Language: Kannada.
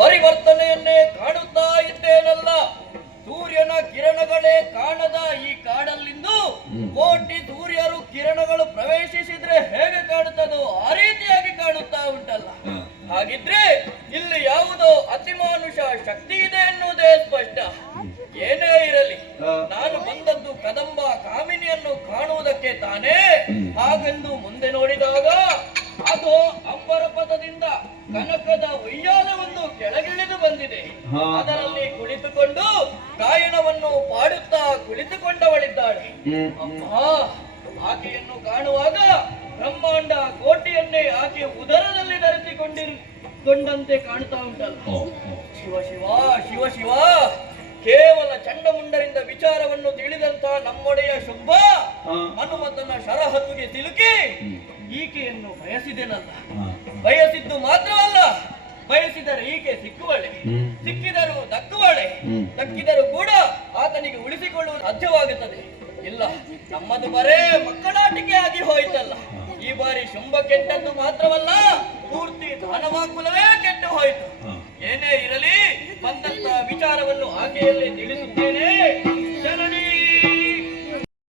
ಪರಿವರ್ತನೆಯನ್ನೇ ಕಾಣುತ್ತಾ ಇದ್ದೇನಲ್ಲ? ಸೂರ್ಯನ ಕಿರಣಗಳೇ ಕಾಣದ ಈ ಕಾಡಲ್ಲಿಂದು ಕೋಟಿ ಸೂರ್ಯರು ಕಿರಣಗಳು ಪ್ರವೇಶಿಸಿದ್ರೆ ಹೇಗೆ ಕಾಣುತ್ತದೋ ಆ ರೀತಿಯಾಗಿ ಕಾಣುತ್ತಾ ಉಂಟಲ್ಲ. ಹಾಗಿದ್ರೆ ಇಲ್ಲಿ ಯಾವುದೋ ಅತಿಮಾನುಷ ಶಕ್ತಿ ಇದೆ ಎನ್ನುವುದೇ ಸ್ಪಷ್ಟ. ಏನೇ ಇರಲಿ ನಾನು ಬಂದದ್ದು ಕದಂಬ ಕಾಮಿನಿಯನ್ನು ಕಾಣುವುದಕ್ಕೆ ತಾನೇ. ಹಾಗೆಂದು ಮುಂದೆ ನೋಡಿದಾಗ ಕನಕದ ಉಯ್ಯಾಲವೊಂದು ಕೆಳಗಿಳಿದು ಬಂದಿದೆ. ಅದರಲ್ಲಿ ಕುಳಿತುಕೊಂಡು ಗಾಯನವನ್ನು ಪಾಡುತ್ತಾ ಕುಳಿತುಕೊಂಡವಳಿದ್ದಾಳೆ. ಅಮ್ಮ ಆಕೆಯನ್ನು ಕಾಣುವಾಗ ಬ್ರಹ್ಮಾಂಡ ಕೋಟೆಯನ್ನೇ ಆಕೆ ಉದರದಲ್ಲಿ ಧರಿಸಿಕೊಂಡಿಕೊಂಡಂತೆ ಕಾಣ್ತಾ ಉಂಟಲ್ಲ. ಶಿವ ಶಿವ ಶಿವ ಶಿವ ಕೇವಲ ಚಂಡಮುಂಡರಿಂದ ವಿಚಾರವನ್ನು ತಿಳಿದಂತ ನಮ್ಮೊಡೆಯ ಶುಭ ಮನುಮತನ ಶರಹದ್ದುಗೆ ಸಿಲುಕಿ ಈಕೆಯನ್ನು ಬಯಸಿದೆನಲ್ಲ. ಬಯಸಿದ್ದು ಮಾತ್ರವಲ್ಲ ಬಯಸಿದರೆ ಈಕೆ ಸಿಕ್ಕುವಳೆ. ಸಿಕ್ಕಿದರೂ ದಕ್ಕುವಳೆ. ದಕ್ಕಿದರೂ ಕೂಡ ಆತನಿಗೆ ಉಳಿಸಿಕೊಳ್ಳುವುದು ಸಾಧ್ಯವಾಗುತ್ತದೆ. ಇಲ್ಲ ನಮ್ಮದು ಬರೇ ಮಕ್ಕಳಾಟಿಕೆ ಆಗಿ ಹೋಯಿತಲ್ಲ. ಈ ಬಾರಿ ಶುಂಭ ಕೆಟ್ಟದ್ದು ಮಾತ್ರವಲ್ಲ ಪೂರ್ತಿ ದಾನವಾಕುಲವೇ ಕೆಟ್ಟು ಹೋಯಿತು. ಏನೇ ಇರಲಿ ಬಂದಂತ ವಿಚಾರವನ್ನು ಆಕೆಯಲ್ಲಿ ತಿಳಿಸುತ್ತೇನೆ.